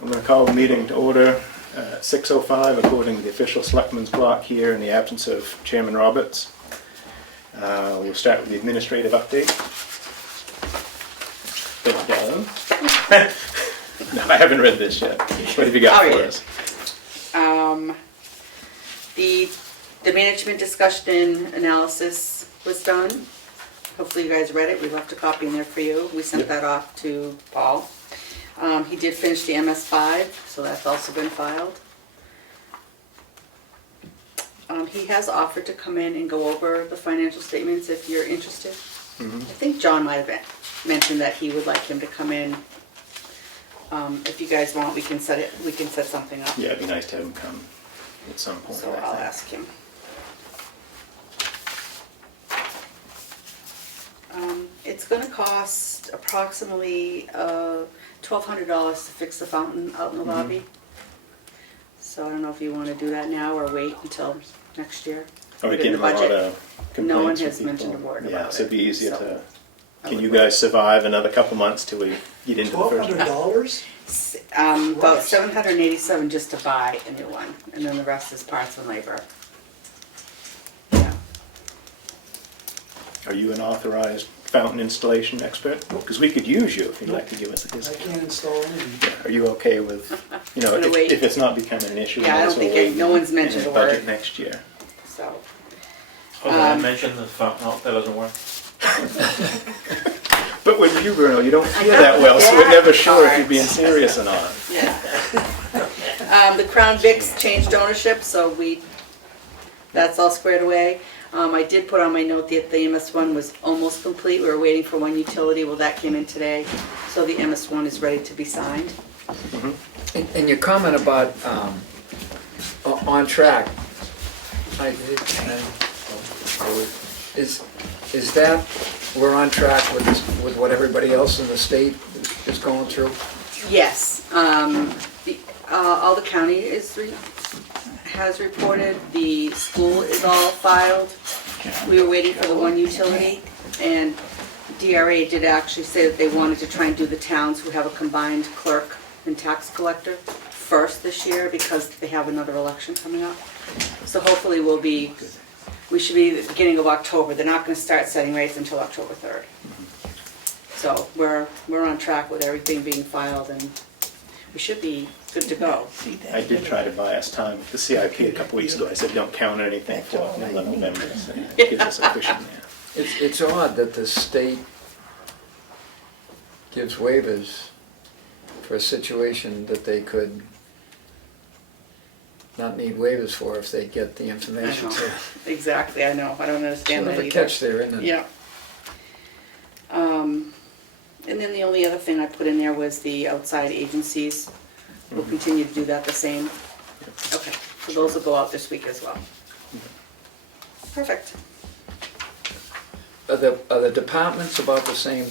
I'm going to call the meeting to order at 6:05 according to the official selectmen's clock here in the absence of Chairman Roberts. We'll start with the administrative update. No, I haven't read this yet. What have you got for us? The management discussion analysis was done. Hopefully you guys read it. We left a copy in there for you. We sent that off to Paul. He did finish the MS5, so that's also been filed. He has offered to come in and go over the financial statements if you're interested. Mm-hmm. I think John might have mentioned that he would like him to come in. If you guys want, we can set something up. Yeah, it'd be nice to have him come at some point. So I'll ask him. It's going to cost approximately $1,200 to fix the fountain out in the lobby. So I don't know if you want to do that now or wait until next year. Are we getting a lot of complaints? No one from has people? mentioned a word about it. Yeah, so it'd be easier So to... Can you guys survive another couple months till we get into the first? $1,200? About $787 just to buy a new one, and then the rest is parts and labor. Yeah. Are you an authorized fountain installation expert? Because we could use you if you'd like to give us a I discount. can't install anything. Are you okay with, you know, Gonna wait. if it's not becoming an issue? Yeah, I don't think no one's mentioned a Budget word. next year. So, Oh, did I mention the fountain? No, that doesn't work. But with you, Bruno, you don't hear that well, so we're never sure if you're being Part. serious or not. yeah. The Crown Vics changed ownership, so that's all squared away. I did put on my note that the MS1 was almost complete. We were waiting for one utility. Well, that came in today, so the MS1 is ready to be signed. And your comment about on track, is that we're on track with what everybody else in the state is going through? Yes, all the county has reported, the school is all filed. We were waiting for the one utility, and DRA did actually say that they wanted to try and do the towns who have a combined clerk and tax collector first this year because they have another election coming up. So hopefully we should be at the beginning of October. They're not going to start setting rates until October 3rd. So we're on track with everything being filed, and we should be good to go. I did try to buy us time with the CIP a couple weeks ago. I said, don't count anything for November. So it gives us a cushion there. It's odd that the state gives waivers for a situation that they could not need waivers for if they get the information. I know. Exactly, I know. I don't understand Sort that of a either. catch there, isn't it? Yeah. And then the only other thing I put in there was the outside agencies. We'll continue to do that the same. Okay, so those will go out this week as well. Perfect. Are the departments about the same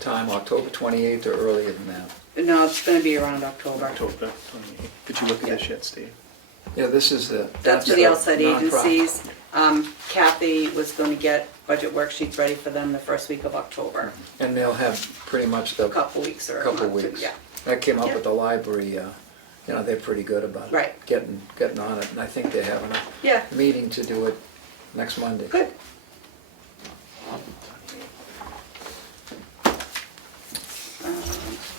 time, October 28th or earlier than that? No, it's gonna be around October. October 28th. Did you look at this yet, Steve? Yeah, this is That's for the outside nonprofit. agencies. Kathy was gonna get budget worksheets ready for them the first week of October. And they'll have pretty much the A couple weeks or a couple month, weeks. yeah. That came up Yeah. with the library, they're pretty good about Right. getting on it, and I think they're having Yeah, a meeting to do it next Monday. good.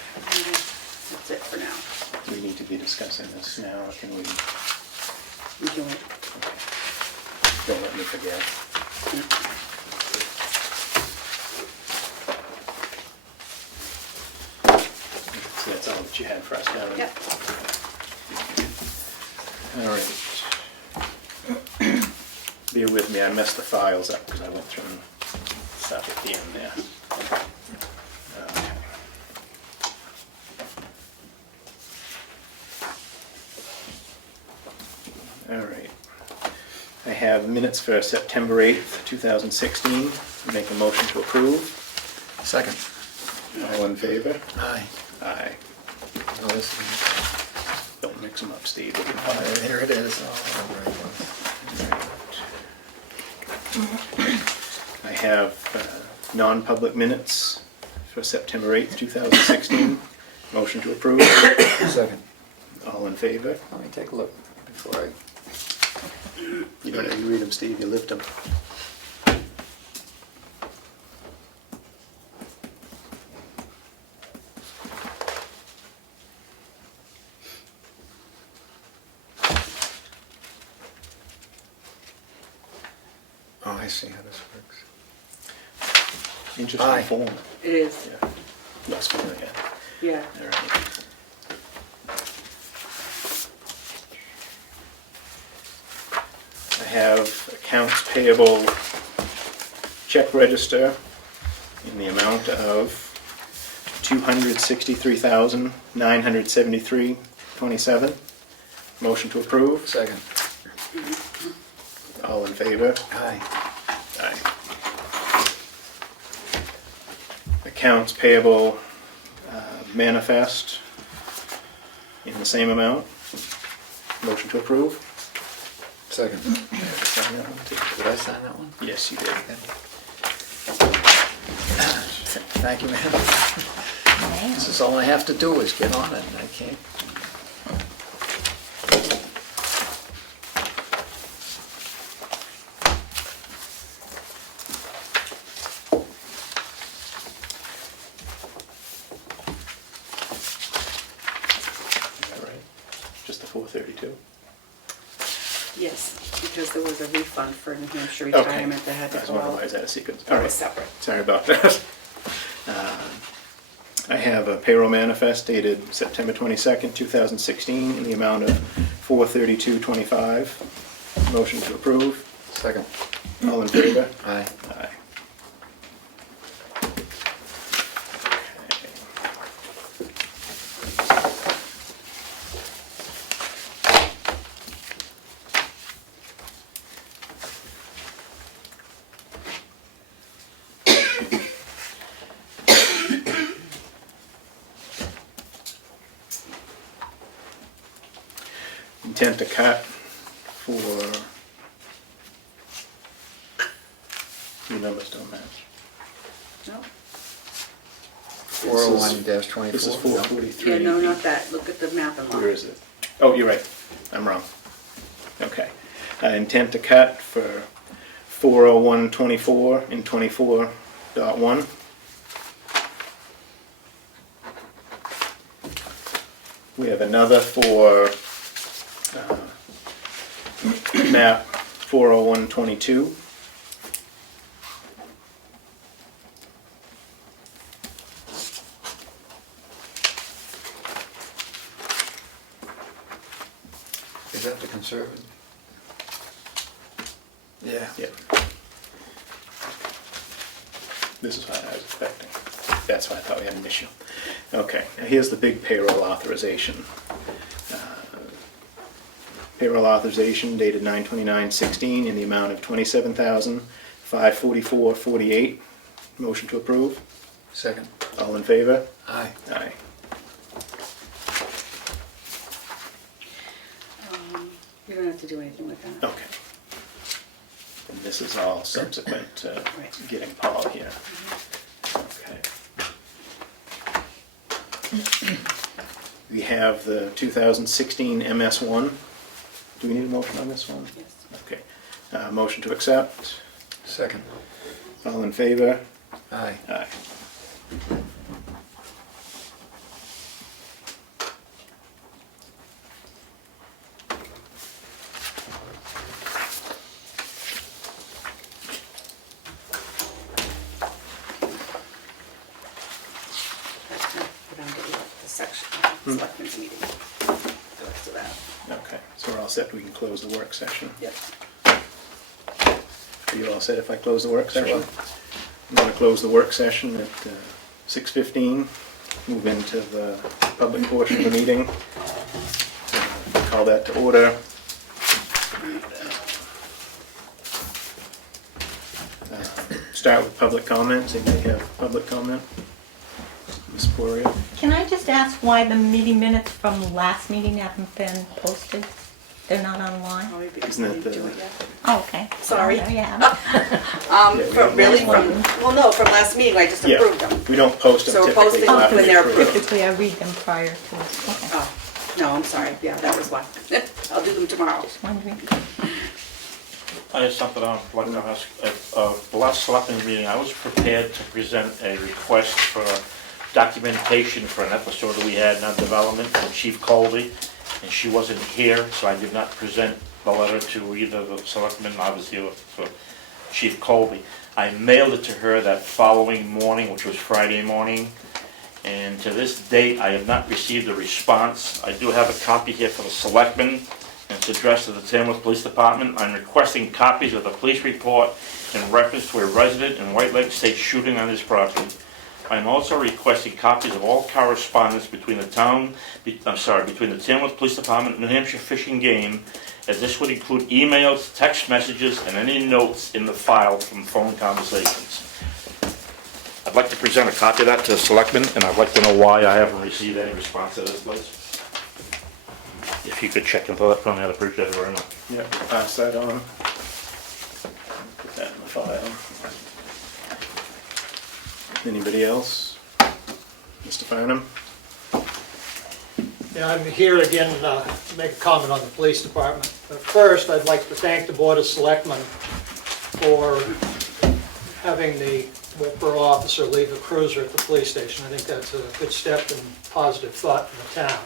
That's it for now. Do we need to be discussing this now, or can we? We can wait. Don't let me forget. So that's all that you had for us now. Yep. All right. Bear with me, I messed the files up because I went through stuff at the end there. All right. I have minutes for September 8th, 2016. Make a motion to approve. Second. All in favor? Aye. Aye. Oh, this is, Don't mix them up, Steve. We'll get fired. there it is. Oh, very good. I have non-public minutes for September 8th, 2016. Motion to approve. Second. All in favor? Let me take a look before I... You don't have to read them, Steve, you lived them. Oh, I see how this works. Aye. Interesting form. It is, Yeah. Less familiar. yeah. All right. I have accounts payable check register in the amount of $263,973.27. Motion to approve. Second. All in favor? Aye. Aye. Accounts payable manifest in the same amount. Motion to approve. Second. Sign that one too. Did I sign that one? Yes, you did. Thank you, ma'am. This is all I have to do is get on it, and I can't. Is that right? Just the 432? Yes, because there was a refund for New Hampshire Okay. retirement that had I to was go wondering out. why is that a sequence? All That right. was separate. Sorry about that. I have a payroll manifest dated September 22nd, 2016, in the amount of $432.25. Motion to approve. Second. All in favor? Aye. Aye. Intent to cut for, your numbers don't match. No? 401-24. This is 443. Yeah, no, not that. Look at the map and Where is it? Oh, you're right. I'm wrong. Okay. Intent to cut for 40124 and 24.1. We have another for map 40122. Is that the conservative? Yeah. Yep. This is what I was expecting. That's why I thought we had an issue. Okay, now here's the big payroll authorization. Payroll authorization dated 9/29/16 in the amount of $27,544.48. Motion to approve. Second. All in favor? Aye. Aye. You don't have to do anything with that. Okay. And this is all subsequent to Right. getting Paul here. Okay. We have the 2016 MS1. Do we need a motion on this one? Yes. Okay. Motion to accept. Second. All in favor? Aye. Aye. Put on the section, selectmen's meeting. The rest of that. Okay, so we're all set. We can close the work session. Yep. Are you all set if I close the work Sure. session? I'm going to close the work session at 6:15. Move into the public portion of the meeting. Call that to order. Start with public comments. Anybody have public comment? Ms. Poirier? Can I just ask why the meeting minutes from last meeting haven't been posted? They're not online? Probably because Isn't we it didn't do the- it yet. Oh, okay. Sorry. Oh, there you have it. From, really from, well, no, from last meeting, I just Yeah, approved them. we don't post them So we're typically posting till them after when we they're approve. approved. Typically, I read them prior to, okay, Oh, no, I'm sorry, yeah, that was why. I'll do them tomorrow. just wondering. I have something I'd like to ask. At the last selectmen's meeting, I was prepared to present a request for documentation for an episode that we had in our development from Chief Colby, and she wasn't here, so I did not present the letter to either the selectmen, obviously, or for Chief Colby. I mailed it to her that following morning, which was Friday morning, and to this date, I have not received a response. I do have a copy here for the selectmen, and it's addressed to the Tamworth Police Department. I'm requesting copies of the police report in reference to a resident in White Lake State shooting on his property. I'm also requesting copies of all correspondence between the between the Tamworth Police Department and New Hampshire Fish and Game, as this would include emails, text messages, and any notes in the file from phone conversations. I'd like to present a copy of that to the selectmen, and I'd like to know why I haven't received any response to this, please. If you could check into that for me, I'd appreciate it very much. Yeah, pass that on. Put that in the file. Anybody else? Mr. Farnham? Yeah, I'm here again to make a comment on the police department. But first, I'd like to thank the Board of Selectmen for having the borough officer leave a cruiser at the police station. I think that's a good step and positive thought for the town.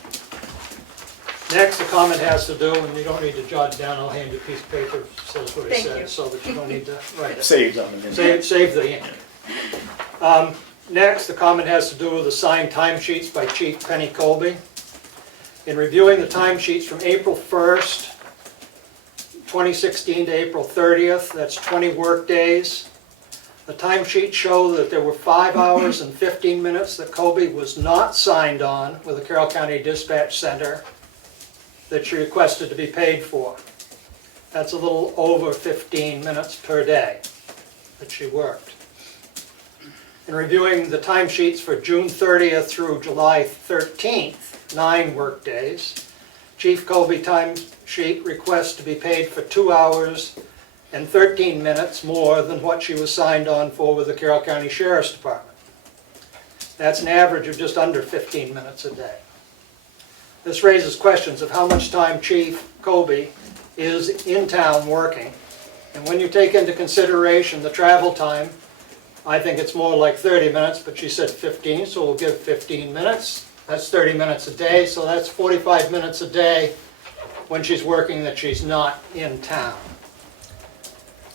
Next, the comment has to do, and you don't need to jot it down, I'll hand you a piece of paper that says what he Thank you. says, so that you don't need to write it. Saves on the minute. Save the ink. Next, the comment has to do with the signed timesheets by Chief Penny Colby. In reviewing the timesheets from April 1st, 2016 to April 30th, that's 20 work days. The timesheets show that there were 5 hours and 15 minutes that Colby was not signed on with the Carroll County Dispatch Center that she requested to be paid for. That's a little over 15 minutes per day that she worked. In reviewing the timesheets for June 30th through July 13th, 9 work days, Chief Colby timesheet requests to be paid for 2 hours and 13 minutes more than what she was signed on for with the Carroll County Sheriff's Department. That's an average of just under 15 minutes a day. This raises questions of how much time Chief Colby is in town working. And when you take into consideration the travel time, I think it's more like 30 minutes, but she said 15, so we'll give 15 minutes. That's 30 minutes a day, so that's 45 minutes a day when she's working that she's not in town.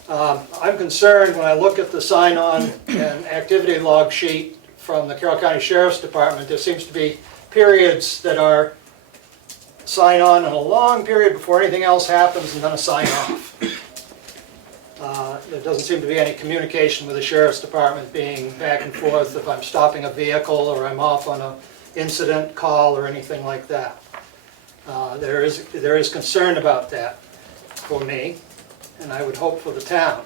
I'm concerned when I look at the sign-on and activity log sheet from the Carroll County Sheriff's Department, there seems to be periods that are sign-on in a long period before anything else happens and then a sign-off. There doesn't seem to be any communication with the Sheriff's Department being back and forth if I'm stopping a vehicle or I'm off on an incident call or anything like that. There is concern about that for me, and I would hope for the town.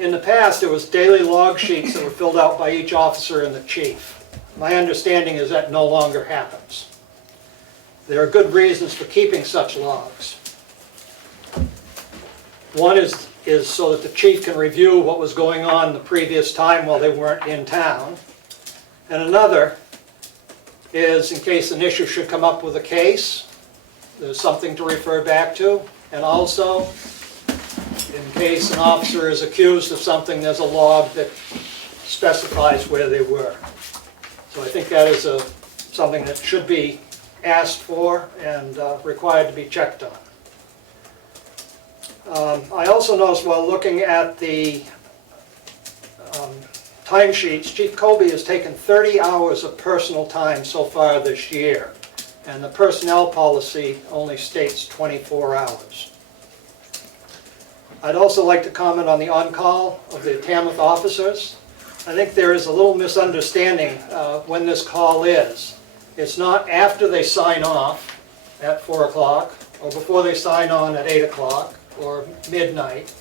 In the past, there was daily log sheets that were filled out by each officer and the chief. My understanding is that no longer happens. There are good reasons for keeping such logs. One is so that the chief can review what was going on the previous time while they weren't in town. And another is in case an issue should come up with a case, there's something to refer back to. And also, in case an officer is accused of something, there's a log that specifies where they were. So I think that is something that should be asked for and required to be checked on. I also noticed while looking at the timesheets, Chief Colby has taken 30 hours of personal time so far this year, and the personnel policy only states 24 hours. I'd also like to comment on the on-call of the Tamworth officers. I think there is a little misunderstanding when this call is. It's not after they sign off at 4 o'clock or before they sign on at 8 o'clock or midnight.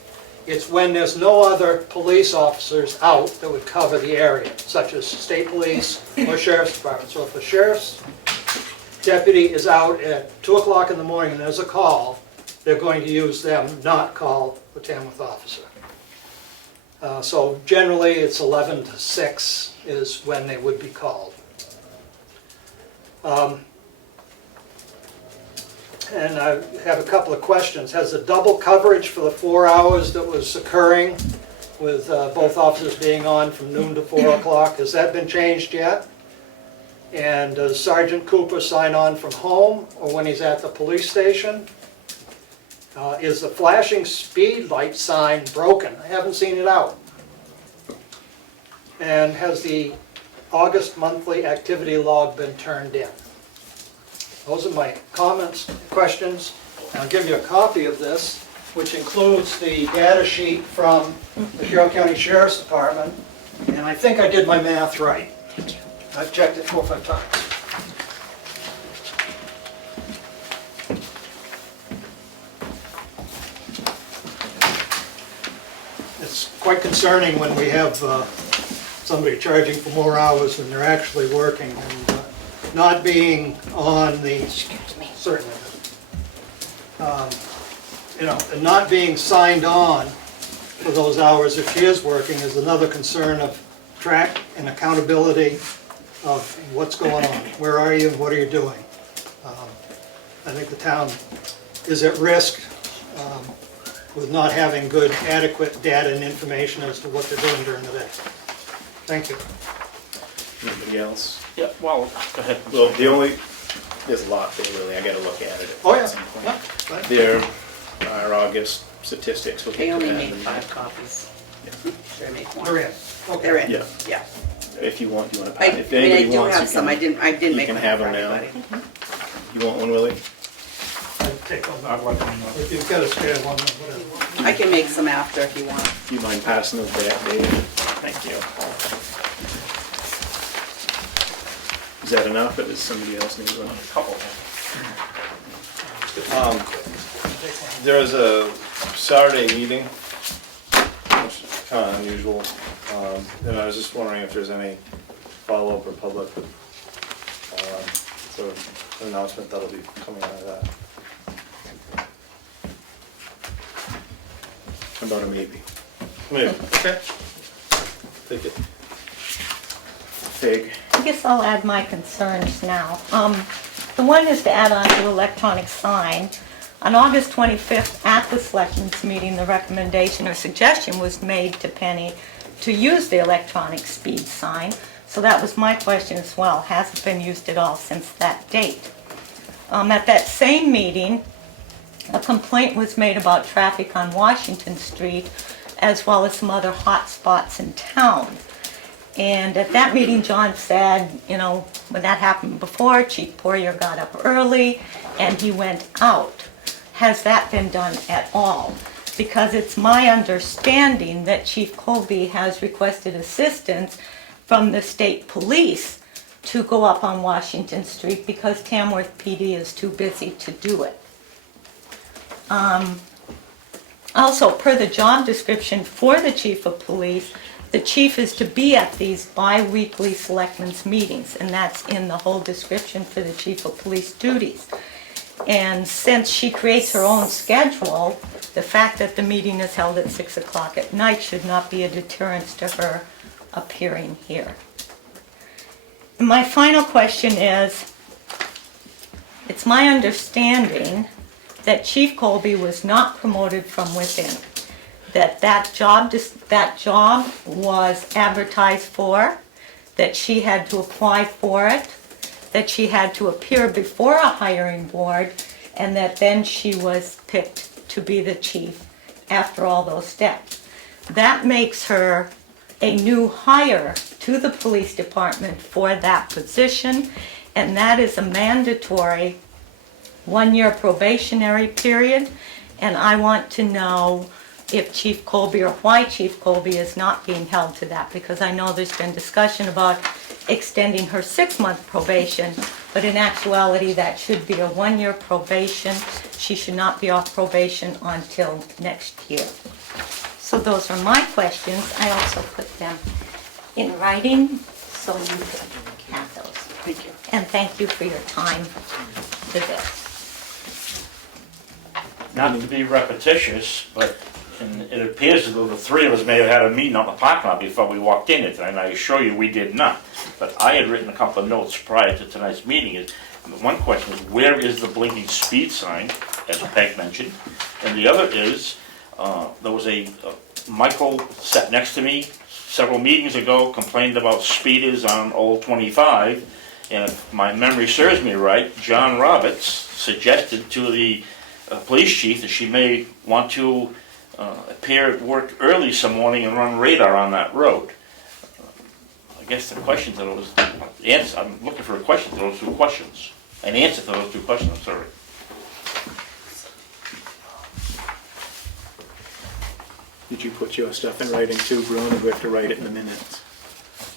It's when there's no other police officers out that would cover the area, such as state police or sheriff's department. So if the sheriff's deputy is out at 2 o'clock in the morning and there's a call, they're going to use them, not call the Tamworth officer. So generally, it's 11 to 6 is when they would be called. And I have a couple of questions. Has the double coverage for the 4 hours that was occurring with both officers being on from noon to 4 o'clock, has that been changed yet? And does Sergeant Cooper sign on from home or when he's at the police station? Is the flashing speed light sign broken? I haven't seen it out. And has the August monthly activity log been turned in? Those are my comments, questions. I'll give you a copy of this, which includes the data sheet from the Carroll County Sheriff's Department. And I think I did my math right. I've checked it 4 or 5 times. It's quite concerning when we have somebody charging for more hours than they're actually working and not being on the, certainly, and not being signed on for those hours if she is working is another concern of track and accountability of what's going on. Where are you and what are you doing? I think the town is at risk with not having good, adequate data and information as to what they're doing during the day. Thank you. Anybody else? Yeah, well, go ahead. Well, there's a lot there really, I gotta look at it. Oh, yeah. at some point. Yeah, right. There are August statistics. We'll They get to only that. made 5 copies. Should I make one? They're in. Okay. They're in, Yeah. yeah. If you want, if I anybody do wants, have some, I didn't you make can one have for them now. everybody. You want one, Willie? I'd take one. I'd like to know. If you've got a spare one, whatever. I can make some after if you want. Do you mind passing those back, Dave? Thank you. Is that enough, or does somebody else need one? Couple. There was a Saturday meeting, which is kind of unusual, and I was just wondering if there's any follow-up or public sort of announcement that'll be coming out of that. How about a maybe? Maybe, okay. Take it. Fig. I guess I'll add my concerns now. The one is to add on to electronic sign. On August 25th, at the Selectmen's meeting, the recommendation or suggestion was made to Penny to use the electronic speed sign. So that was my question as well. Has it been used at all since that date? At that same meeting, a complaint was made about traffic on Washington Street as well as some other hot spots in town. And at that meeting, John said, when that happened before, Chief Poirier got up early and he went out. Has that been done at all? Because it's my understanding that Chief Colby has requested assistance from the state police to go up on Washington Street because Tamworth PD is too busy to do it. Also, per the job description for the chief of police, the chief is to be at these bi-weekly selectmen's meetings, and that's in the whole description for the chief of police duties. And since she creates her own schedule, the fact that the meeting is held at 6 o'clock at night should not be a deterrence to her appearing here. My final question is, it's my understanding that Chief Colby was not promoted from within, that job was advertised for, that she had to apply for it, that she had to appear before a hiring board, and that then she was picked to be the chief after all those steps. That makes her a new hire to the police department for that position, and that is a mandatory 1-year probationary period, and I want to know if Chief Colby or why Chief Colby is not being held to that, because I know there's been discussion about extending her 6-month probation, but in actuality that should be a 1-year probation. She should not be off probation until next year. So those are my questions. I also put them in writing so you can have those. Thank you. And thank you for your time to this. Not to be repetitious, but it appears as though the three of us may have had a meeting on the parking lot before we walked in here tonight, and I assure you we did not. But I had written a couple of notes prior to tonight's meeting. One question is, where is the blinking speed sign, as Peg mentioned? And the other is, there was Michael sat next to me several meetings ago, complained about speeders on Old 25, and if my memory serves me right, John Roberts suggested to the police chief that she may want to appear at work early some morning and run radar on that road. I guess the question to those, I'm looking for a question to those two questions, an answer to those two questions, I'm sorry. Did you put your stuff in writing too, Bruno, or do we have to write it in the minutes?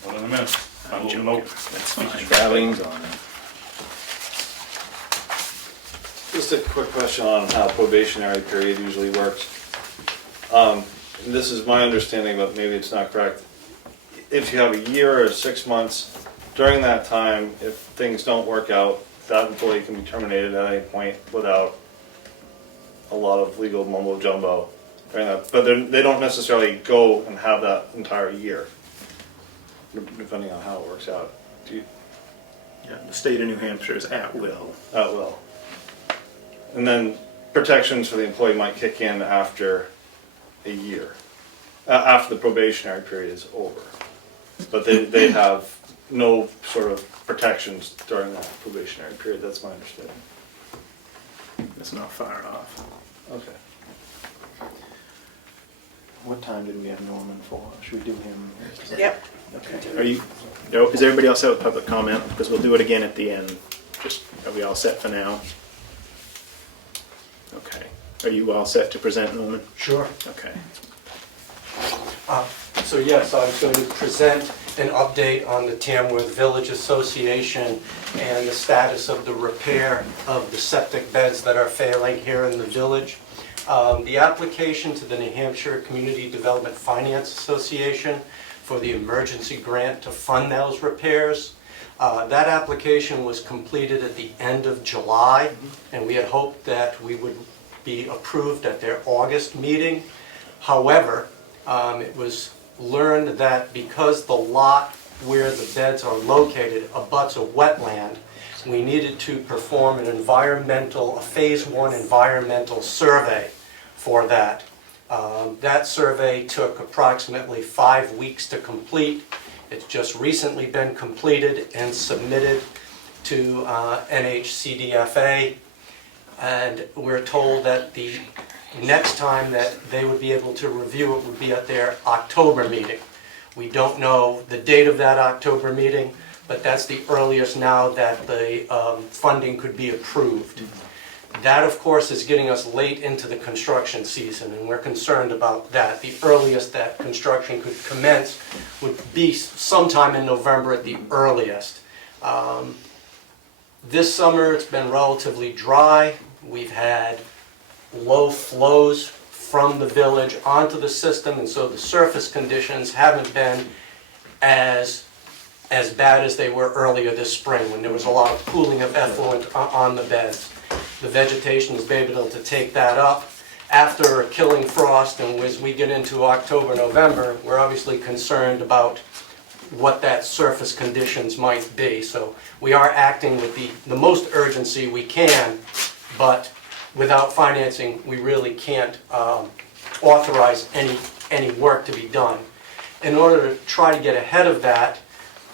Well, in a minute. I I'm will joking. note. That's fine. Darlene's on it. Just a quick question on how probationary period usually works. And this is my understanding, but maybe it's not correct. If you have a year or 6 months, during that time, if things don't work out, that employee can be terminated at any point without a lot of legal mumbo jumbo during that. But they don't necessarily go and have that entire year, depending on how it works out. Yeah, the state of New Hampshire is at will. At will. And then protections for the employee might kick in after a year, after the probationary period is over. But they have no sort of protections during that probationary period, that's my understanding. It's not far off. Okay. What time did we have Norman for? Should we do him? Yep. Okay. Is everybody else out with public comment? Because we'll do it again at the end. Are we all set for now? Okay. Are you all set to present, Norman? Sure. Okay. So yes, I was going to present an update on the Tamworth Village Association and the status of the repair of the septic beds that are failing here in the village. The application to the New Hampshire Community Development Finance Association for the emergency grant to fund those repairs. That application was completed at the end of July, and we had hoped that we would be approved at their August meeting. However, it was learned that because the lot where the beds are located abuts a wetland, we needed to perform a phase 1 environmental survey for that. That survey took approximately 5 weeks to complete. It's just recently been completed and submitted to NHCDFA, and we're told that the next time that they would be able to review it would be at their October meeting. We don't know the date of that October meeting, but that's the earliest now that the funding could be approved. That, of course, is getting us late into the construction season, and we're concerned about that. The earliest that construction could commence would be sometime in November at the earliest. This summer it's been relatively dry. We've had low flows from the village onto the system, and so the surface conditions haven't been as bad as they were earlier this spring when there was a lot of pooling of effluent on the beds. The vegetation has been able to take that up. After a killing frost, and as we get into October, November, we're obviously concerned about what that surface conditions might be. So we are acting with the most urgency we can, but without financing, we really can't authorize any work to be done. In order to try to get ahead of that,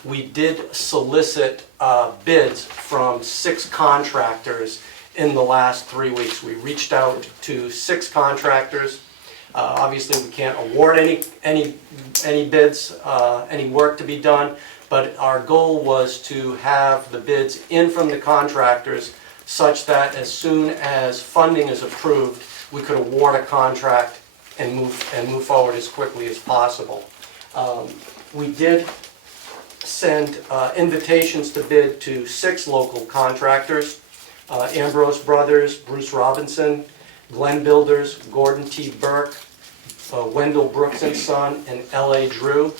we did solicit bids from 6 contractors in the last 3 weeks. We reached out to 6 contractors. Obviously, we can't award any bids, any work to be done, but our goal was to have the bids in from the contractors such that as soon as funding is approved, we could award a contract and move forward as quickly as possible. We did send invitations to bid to 6 local contractors: Ambrose Brothers, Bruce Robinson, Glenn Builders, Gordon T. Burke, Wendell Brooks and Son and L.A. Drew.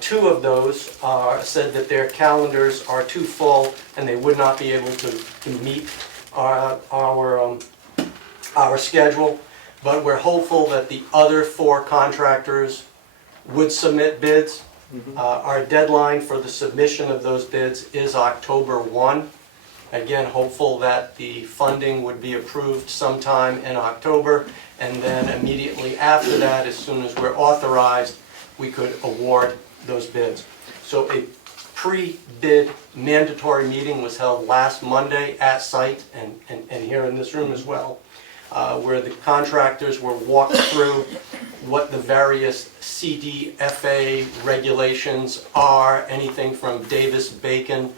Two of those said that their calendars are too full and they would not be able to meet our schedule. But we're hopeful that the other 4 contractors would submit bids. Our deadline for the submission of those bids is October 1. Again, hopeful that the funding would be approved sometime in October, and then immediately after that, as soon as we're authorized, we could award those bids. So a pre-bid mandatory meeting was held last Monday at site and here in this room as well, where the contractors were walked through what the various CDFA regulations are, anything from Davis-Bacon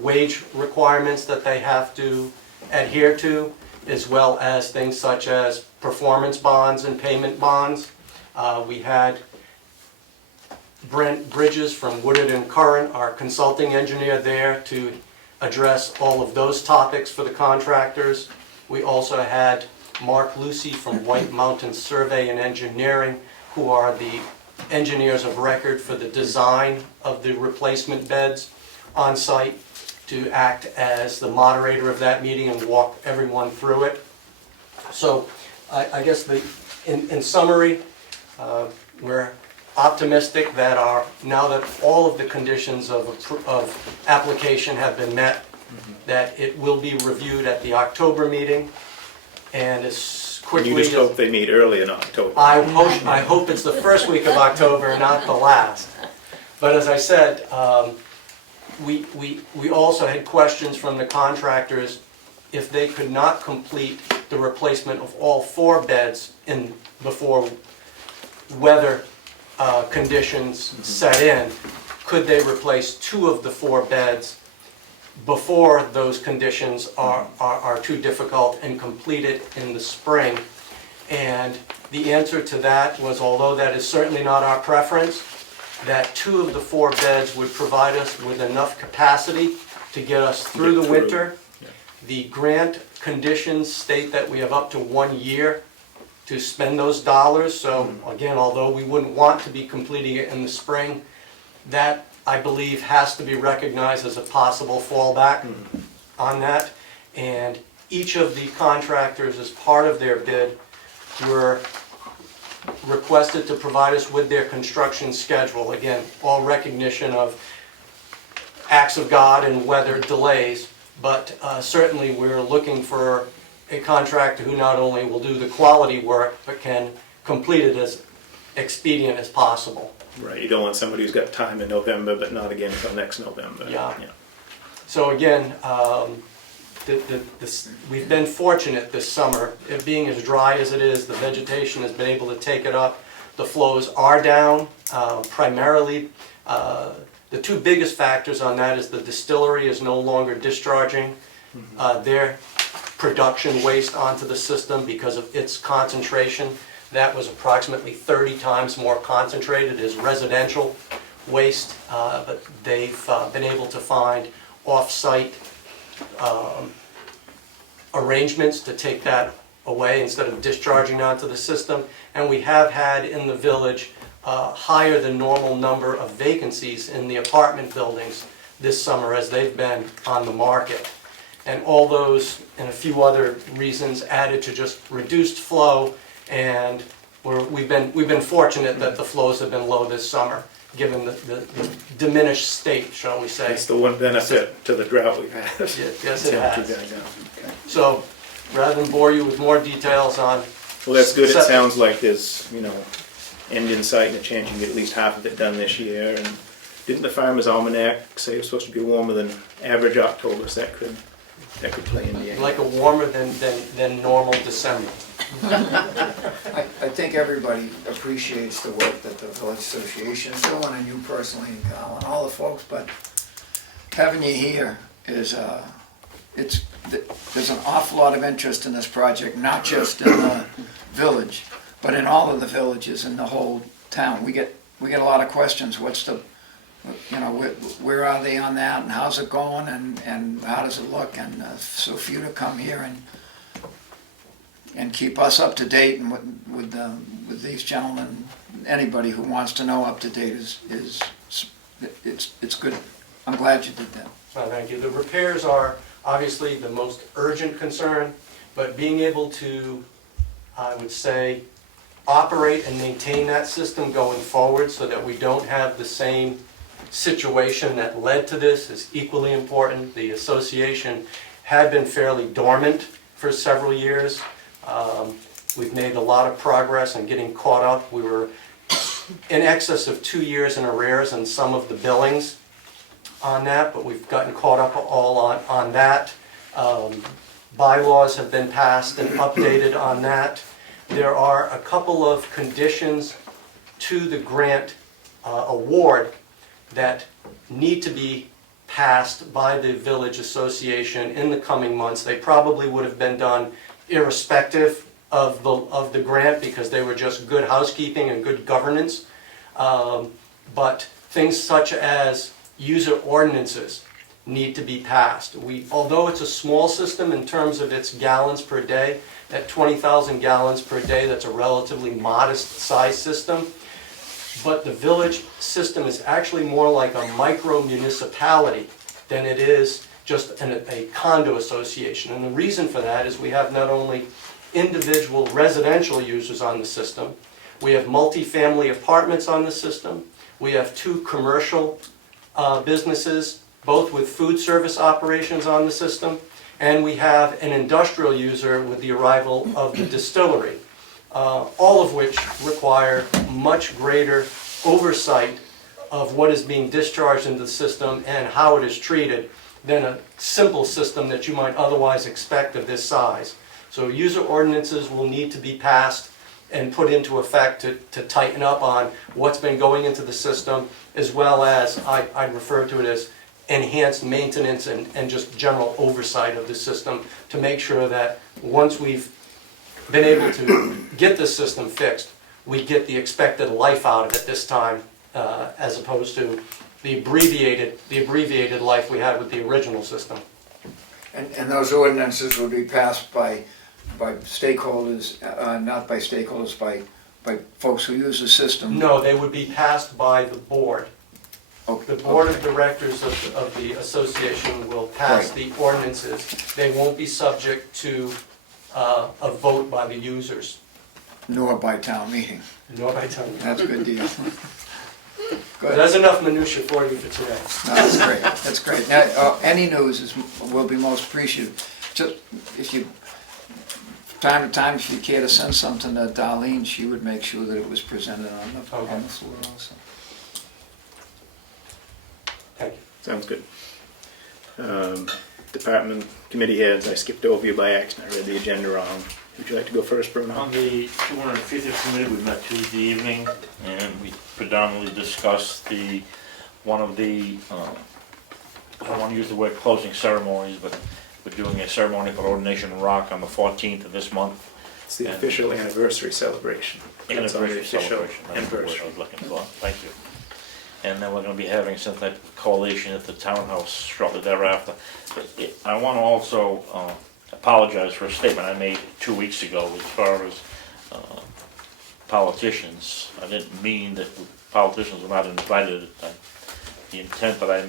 wage requirements that they have to adhere to, as well as things such as performance bonds and payment bonds. We had Brent Bridges from Woodard and Curran, our consulting engineer, there to address all of those topics for the contractors. We also had Mark Lucy from White Mountain Survey and Engineering, who are the engineers of record for the design of the replacement beds on site, to act as the moderator of that meeting and walk everyone through it. So I guess in summary, we're optimistic that now that all of the conditions of application have been met, that it will be reviewed at the October meeting, and as quickly You just hope they meet early in October. I hope it's the first week of October, not the last. But as I said, we also had questions from the contractors if they could not complete the replacement of all 4 beds before weather conditions set in, could they replace 2 of the 4 beds before those conditions are too difficult and complete it in the spring. And the answer to that was, although that is certainly not our preference, that 2 of the 4 beds would provide us with enough capacity to get us through the winter. Yeah. The grant conditions state that we have up to 1 year to spend those dollars. So again, although we wouldn't want to be completing it in the spring, that, I believe, has to be recognized as a possible fallback on that. And each of the contractors, as part of their bid, were requested to provide us with their construction schedule. Again, all recognition of acts of God and weather delays, but certainly we're looking for a contractor who not only will do the quality work, but can complete it as expedient as possible. Right, you don't want somebody who's got time in November, but not again until next November. Yeah. So again, we've been fortunate this summer, it being as dry as it is, the vegetation has been able to take it up. The flows are down, primarily. The 2 biggest factors on that is the distillery is no longer discharging their production waste onto the system because of its concentration. That was approximately 30 times more concentrated as residential waste, but they've been able to find off-site arrangements to take that away instead of discharging onto the system. And we have had in the village higher than normal number of vacancies in the apartment buildings this summer as they've been on the market. And all those and a few other reasons added to just reduced flow, and we've been fortunate that the flows have been low this summer, given the diminished state, shall we say. That's the one benefit to the drought we've had. Yes, it has. Okay. So, rather than bore you with more details on... Well, that's good. It sounds like there's, end in sight and a chance you can get at least half of it done this year. And didn't the Farmer's Almanac say it's supposed to be warmer than average October, so that could play in the end. Like a warmer than normal December. I think everybody appreciates the work that the Village Association is doing, and you personally, and all the folks, but having you here is, there's an awful lot of interest in this project, not just in the village, but in all of the villages in the whole town. We get a lot of questions. What's the, where are they on that, and how's it going, and how does it look? And so for you to come here and keep us up to date and with with these gentlemen, anybody who wants to know up to date it's good. I'm glad you did that. Well, thank you. The repairs are obviously the most urgent concern, but being able to, I would say, operate and maintain that system going forward so that we don't have the same situation that led to this is equally important. The association had been fairly dormant for several years. We've made a lot of progress in getting caught up. We were in excess of 2 years in arrears on some of the billings on that, but we've gotten caught up all on that. Bylaws have been passed and updated on that. There are a couple of conditions to the grant award that need to be passed by the village association in the coming months. They probably would have been done irrespective of the grant because they were just good housekeeping and good governance. But things such as user ordinances need to be passed. Although it's a small system in terms of its gallons per day, at 20,000 gallons per day, that's a relatively modest size system. But the village system is actually more like a micro municipality than it is just a condo association. And the reason for that is we have not only individual residential users on the system, we have multifamily apartments on the system, we have 2 commercial businesses, both with food service operations on the system, and we have an industrial user with the arrival of the distillery, all of which require much greater oversight of what is being discharged into the system and how it is treated than a simple system that you might otherwise expect of this size. So user ordinances will need to be passed and put into effect to tighten up on what's been going into the system, as well as, I'd refer to it as enhanced maintenance and just general oversight of the system to make sure that once we've been able to get this system fixed, we get the expected life out of it this time, as opposed to the abbreviated life we had with the original system. And those ordinances would be passed by stakeholders, not by stakeholders, by folks who use the system? No, they would be passed by the board. Okay. The board of directors of the association will pass the ordinances. They won't be subject to a vote by the users. Nor by town meeting. Nor by town. That's a good deal. Good. There's enough minutia for you for today. No, that's great, that's great. Now, any news will be most appreciated. Just, if you, time to time, if you care to send something to Darlene, she would make sure that it was presented on the floor also. Thank you. Sounds good. Department committee heads, I skipped over you by accident, I read the agenda wrong. Would you like to go first, Bruno? On the 250th committee, we met Tuesday evening, and we predominantly discussed one of the, I don't want to use the word closing ceremonies, but we're doing a ceremony for Ordination in Rock on the 14th of this month. It's the official anniversary celebration. It's on the Anniversary official celebration, that's the word I was looking for, thank you. And then we're going to be having some type of collation at the townhouse shortly thereafter. I want to also apologize for a statement I made 2 weeks ago as far as politicians. I didn't mean that politicians were not invited. The intent that I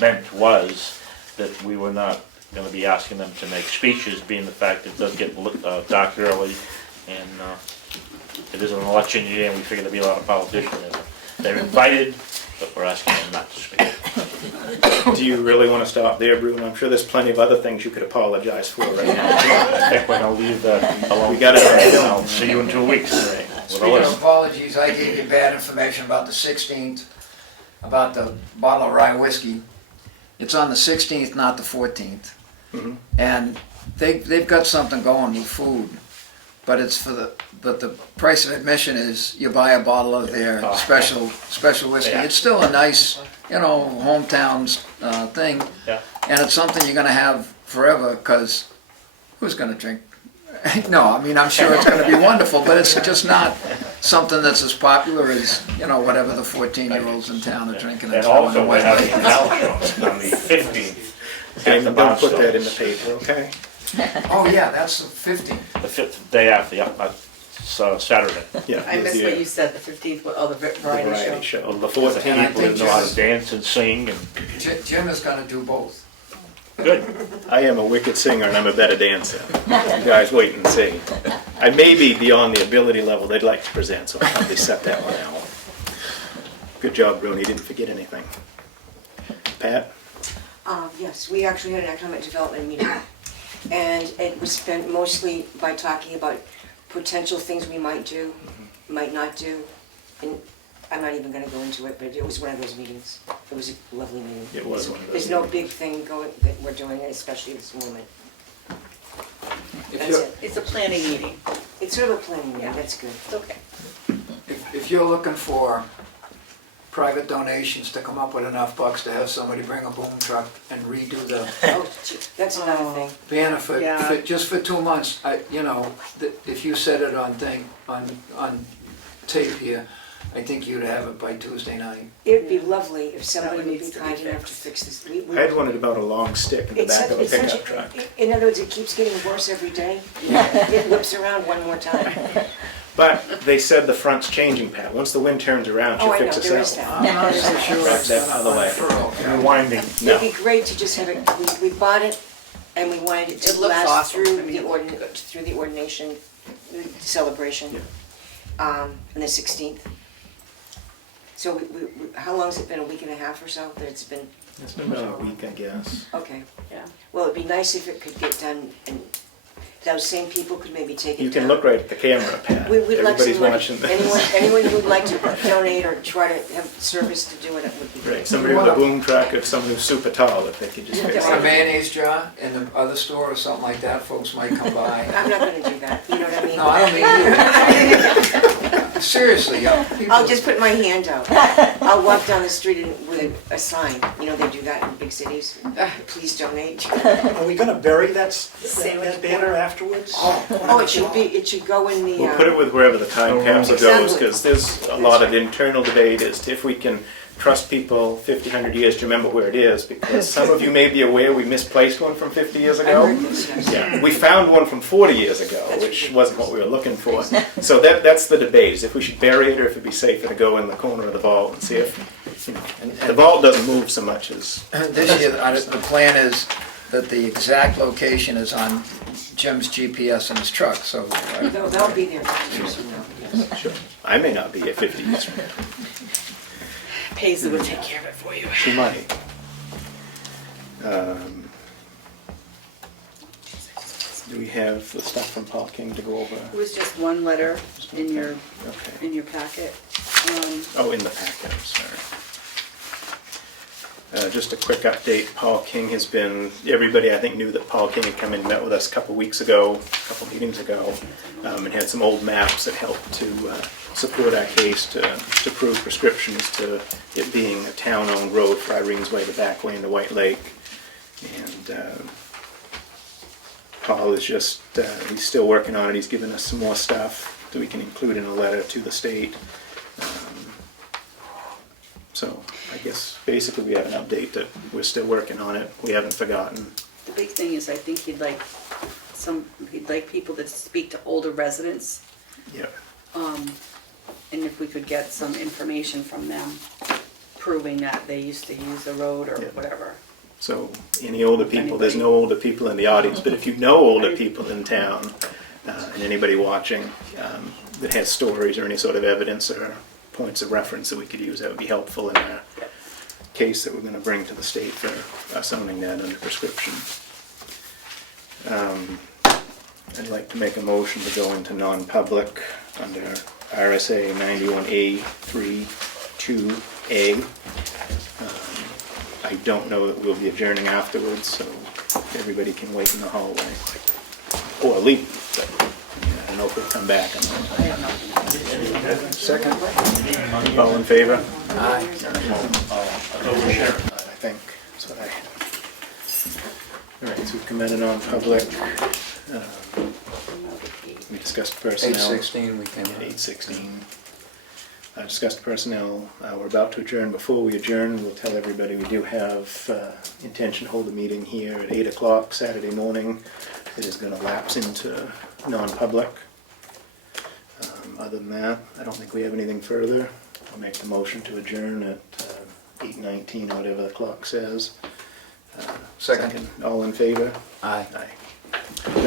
meant was that we were not going to be asking them to make speeches, being the fact that it does get dark early, and it is an election year, and we figure there'll be a lot of politicians there. They're invited, but we're asking them not to speak. Do you really want to stop there, Bruno? I'm sure there's plenty of other things you could apologize for right now. I think we're going to leave that alone. We got it on film. I'll see you in 2 weeks. With a Speaking of list. apologies, I gave you bad information about the 16th, about the bottle of rye whiskey. It's on the 16th, not the 14th. Mhm. And they've got something going with food, but the price of admission is you buy a bottle of their special whiskey. Yeah. It's still a nice, hometown thing. Yeah. And it's something you're gonna have forever, because who's gonna drink? No, I mean, I'm sure it's gonna be wonderful, but it's just not something that's as popular as, whatever the 14-year-olds in town are drinking. And also, we're having an out show on the 15th. Okay, at the don't put Barstow. that in the paper, okay? Oh, yeah, that's the 15th. The 5th day after, yeah. Saturday. Yeah. I missed the, what you said, the 15th, the the variety show. Well, before the And I people think that know how to just- dance and sing and, Jim is gonna do both. good. I am a wicked singer and I'm a better dancer. You guys wait and see. I may be beyond the ability level they'd like to present, so I'll probably set that one out. Good job, Bruni, you didn't forget anything. Pat? Yes, we actually had an economic development meeting, and it was spent mostly by talking about potential things we might do, might not do, and I'm not even gonna go into it, but it was one of those meetings. It was a lovely meeting. It was one of those There's no meetings. big thing going, that we're doing, especially this moment. If That's you're, it. It's a planning meeting. It's sort of a planning meeting, Yeah. that's good. It's okay. If you're looking for private donations to come up with enough bucks to have somebody bring a boom truck and redo the Oh, that's another thing. banner for, Yeah. just for 2 months, if you said it on tape here, I think you'd have it by Tuesday night. It'd be lovely if somebody That would needs be to be kind enough to fixed. fix this. I'd wanted about a long stick in the back of a It's such pickup truck. In other words, it keeps getting worse every day. It whips around one more time. But they said the front's changing, Pat. Once the wind turns around, Oh, she'll I know, fix there is itself. that. I'm not so sure Wrap it's that gonna other way. unfurl. Rewinding. No. It'd be great to just have it, we bought it and we wanted it It to looks last awesome. through I mean, the it looks through the ordination celebration, on the 16th. So how long's it been, a week and a half or so that it's been, It's been about a week, I guess. okay. Yeah. Well, it'd be nice if it could get done and those same people could maybe take it down. You can look right at the camera, Pat. We'd like Everybody's some money. watching this. Anyone who would like to donate or try to have service to do it, it would be great. Right, somebody with a boom truck, if someone who's super tall, if they could just fix Want a it. mayonnaise jar in the other store or something like that, folks might come by. I'm not gonna do that, you know what I mean? No, I don't mean you. Seriously, people. I'll just put my hand out. I'll walk down the street with a sign, you know, they do that in big cities. Please donate. Are we gonna bury that Sandwich banner board. afterwards? Oh, it should go in the, We'll put it with wherever the time capsule goes, Exactly. because there's a lot of internal debate as to if we can trust people 50, 100 years to remember where it is, because some of you may be aware we misplaced one from 50 years I ago. heard this, yes. Yeah, we found one from 40 years ago, which wasn't what we were looking for. So that's the debate, is if we should bury it or if it'd be safer to go in the corner of the vault and see if, you know, the vault doesn't move so much as, This year, the plan is that the exact location is on Jim's GPS in his truck, so. They'll be there 50 years from now, yes. sure, I may not be here 50 years from now. Paisley would take care of it for you. She might. Do we have the stuff from Paul King to go over? It was just one letter in your Okay. packet. Oh, in the packet, I'm sorry. Just a quick update, Paul King has been, everybody I think knew that Paul King had come in and met with us a couple meetings ago, and had some old maps that helped to support our case to prove prescriptions to it being a town-owned road for Irene's Way, the back way into White Lake. And Paul is just, he's still working on it, he's given us some more stuff that we can include in a letter to the state. So I guess basically we have an update that we're still working on it. We haven't forgotten. The big thing is I think he'd like people that speak to older residents. Yep. And if we could get some information from them proving that they used to use the road or Yeah. whatever. So any older people, there's no older people in the audience, but if you know older people in town, and anybody watching that has stories or any sort of evidence or points of reference that we could use, that would be helpful in our case that we're going to bring to the state for us owning that under prescription. I'd like to make a motion to go into non-public under RSA 91A32A. I don't know that we'll be adjourning afterwards, so everybody can wait in the hallway. Or leave, but I don't know if we'll come back. Second. All in favor? Aye. I think that's what I have. All right, so we've come in a non-public. We discussed personnel. 8:16 we came At out. 8:16. Discussed personnel. We're about to adjourn. Before we adjourn, we'll tell everybody we do have intention to hold a meeting here at 8 o'clock Saturday morning. It is going to lapse into non-public. Other than that, I don't think we have anything further. I'll make the motion to adjourn at 8:19, or whatever the clock says. Second. All in favor? Aye. Aye.